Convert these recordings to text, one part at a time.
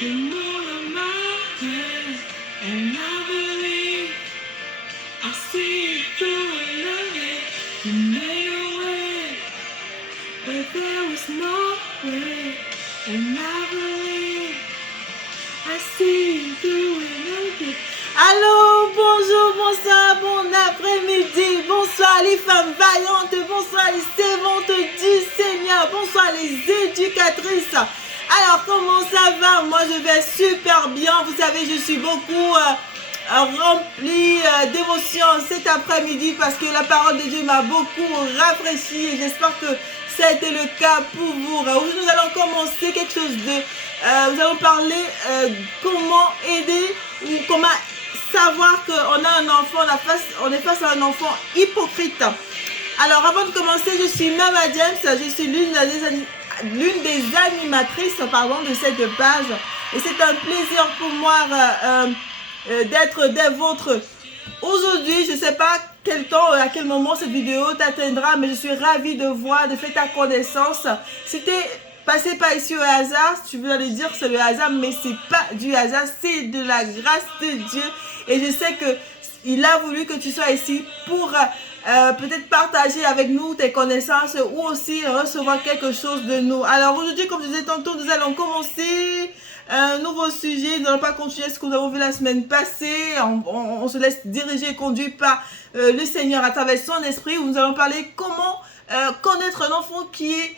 You're more than mountain, and I believe I see it through and love it. You made a way where there was no way, and I believe I see it through and love it. Allô, bonjour, bonsoir, bon après-midi, bonsoir les femmes vaillantes, bonsoir les servantes du Seigneur, bonsoir les éducatrices. Alors, comment ça va? Moi, je vais super bien. Vous savez, je suis beaucoup remplie d'émotions cet après-midi parce que la parole de Dieu m'a beaucoup rafraîchi et j'espère que ça a été le cas pour vous. Aujourd'hui, nous allons commencer quelque chose de... nous allons parler comment aider ou comment savoir qu'on a un enfant, on est face à un enfant hypocrite. Alors, avant de commencer, je suis Mama James, je suis l'une des animatrices de cette page et c'est un plaisir pour moi d'être des vôtres. Aujourd'hui, je ne sais pas quel temps, à quel moment cette vidéo t'atteindra, mais je suis ravie de voir, de faire ta connaissance. Si tu es passé par ici au hasard, tu veux aller dire c'est le hasard, mais c'est pas du hasard, c'est de la grâce de Dieu. Et je sais que il a voulu que tu sois ici pour peut-être partager avec nous tes connaissances ou aussi recevoir quelque chose de nous. Alors aujourd'hui, comme je disais tantôt, nous allons commencer un nouveau sujet. Nous n'allons pas continuer ce que nous avons vu la semaine passée. On se laisse diriger et conduire par le Seigneur à travers son esprit. Où nous allons parler comment connaître un enfant qui est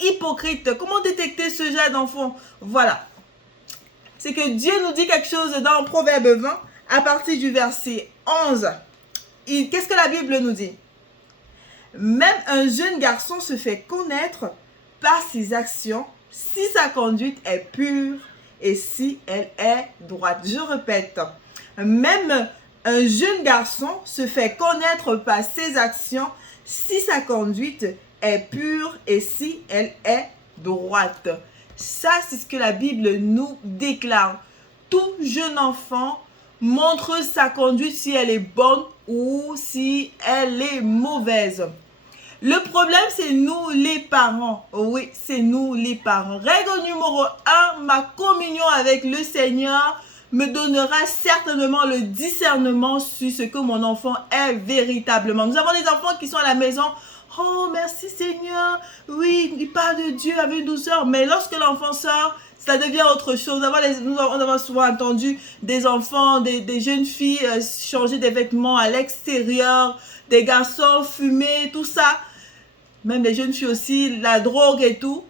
hypocrite. Comment détecter ce genre d'enfant. Voilà. C'est que Dieu nous dit quelque chose dans Proverbe 20 à partir du verset 11. Qu'est-ce que la Bible nous dit? Même un jeune garçon se fait connaître par ses actions si sa conduite est pure et si elle est droite. Je répète, même un jeune garçon se fait connaître par ses actions si sa conduite est pure et si elle est droite. Ça, c'est ce que la Bible nous déclare. Tout jeune enfant montre sa conduite si elle est bonne ou si elle est mauvaise. Le problème, c'est nous les parents. Oui, c'est nous les parents. Règle numéro 1, ma communion avec le Seigneur me donnera certainement le discernement sur ce que mon enfant est véritablement. Nous avons des enfants qui sont à la maison. Oh, merci Seigneur. Oui, il parle de Dieu avec douceur. Mais lorsque l'enfant sort, ça devient autre chose. Nous avons souvent entendu des enfants, des jeunes filles changer des vêtements à l'extérieur, des garçons fumer, tout ça. Même les jeunes filles aussi, la drogue et tout.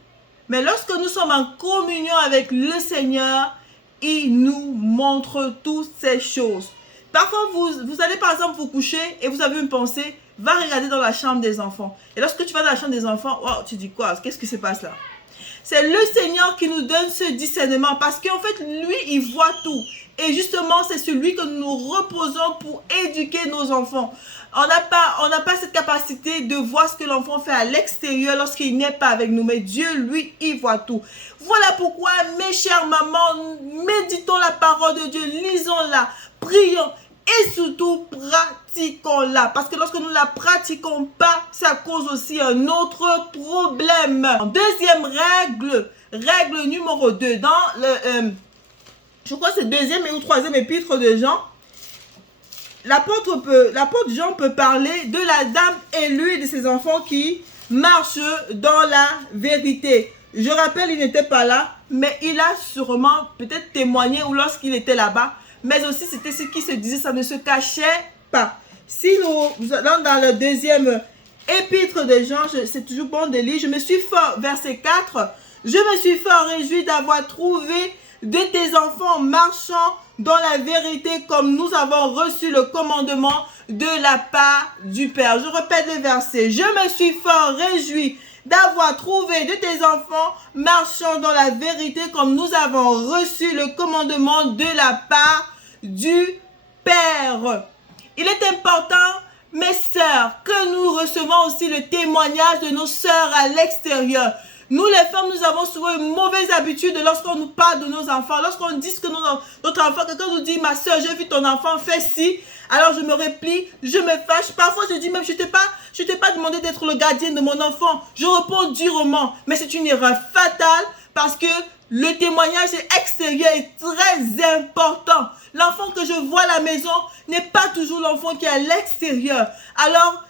Mais lorsque nous sommes en communion avec le Seigneur, il nous montre toutes ces choses. Parfois, vous allez par exemple vous coucher et vous avez une pensée, va regarder dans la chambre des enfants. Et lorsque tu vas dans la chambre des enfants, wow, tu dis quoi? Qu'est-ce qui se passe là? C'est le Seigneur qui nous donne ce discernement parce qu'en fait, lui, il voit tout. Et justement, c'est celui que nous reposons pour éduquer nos enfants. On n'a pas cette capacité de voir ce que l'enfant fait à l'extérieur lorsqu'il n'est pas avec nous. Mais Dieu, lui, il voit tout. Voilà pourquoi, mes chères mamans, méditons la parole de Dieu, lisons-la, prions. Et surtout, pratiquons-la. Parce que lorsque nous ne la pratiquons pas, ça cause aussi un autre problème. Deuxième règle numéro 2. Dans le, je crois que c'est deuxième ou troisième épître de Jean. L'apôtre Jean peut parler de la dame élue et de ses enfants qui marchent dans la vérité. Je rappelle, il n'était pas là, mais il a sûrement peut-être témoigné ou lorsqu'il était là-bas. Mais aussi, c'était ce qui se disait, ça ne se cachait pas. Si nous allons dans le deuxième épître de Jean, c'est toujours bon de lire. Je me suis fort, verset 4, je me suis fort réjoui d'avoir trouvé de tes enfants marchant dans la vérité comme nous avons reçu le commandement de la part du Père. Je répète le verset. Je me suis fort réjoui d'avoir trouvé de tes enfants marchant dans la vérité comme nous avons reçu le commandement de la part du Père. Il est important, mes sœurs, que nous recevons aussi le témoignage de nos sœurs à l'extérieur. Nous, les femmes, nous avons souvent une mauvaise habitude lorsqu'on nous parle de nos enfants. Lorsqu'on dit que notre enfant, quelqu'un nous dit, ma soeur, j'ai vu ton enfant, fais ci. Alors je me replie, je me fâche. Parfois, je dis même, je t'ai pas demandé d'être le gardien de mon enfant. Je réponds durement. Mais c'est une erreur fatale parce que le témoignage extérieur est très important. L'enfant que je vois à la maison n'est pas toujours l'enfant qui est à l'extérieur. Alors,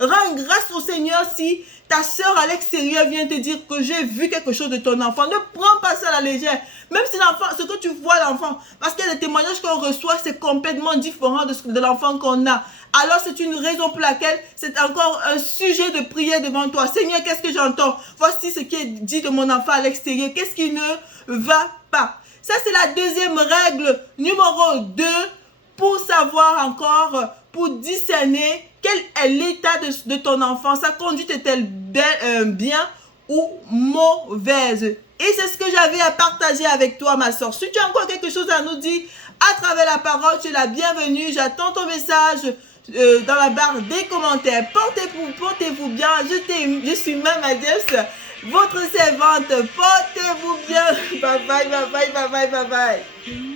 rends grâce au Seigneur si ta soeur à l'extérieur vient te dire que j'ai vu quelque chose de ton enfant. Ne prends pas ça à la légère. Même si l'enfant, ce que tu vois l'enfant, parce que les témoignages qu'on reçoit, c'est complètement différent de l'enfant qu'on a. Alors c'est une raison pour laquelle c'est encore un sujet de prière devant toi. Seigneur, qu'est-ce que j'entends? Voici ce qui est dit de mon enfant à l'extérieur. Qu'est-ce qui ne va pas? Ça, c'est la deuxième règle numéro 2 pour savoir encore, pour discerner quel est l'état de ton enfant. Sa conduite est-elle bien ou mauvaise? Et c'est ce que j'avais à partager avec toi, ma soeur. Si tu as encore quelque chose à nous dire à travers la parole, tu es la bienvenue. J'attends ton message dans la barre des commentaires. Portez-vous bien. Je suis Mama Jess, votre servante. Portez-vous bien. Bye bye, bye bye, bye bye, bye bye.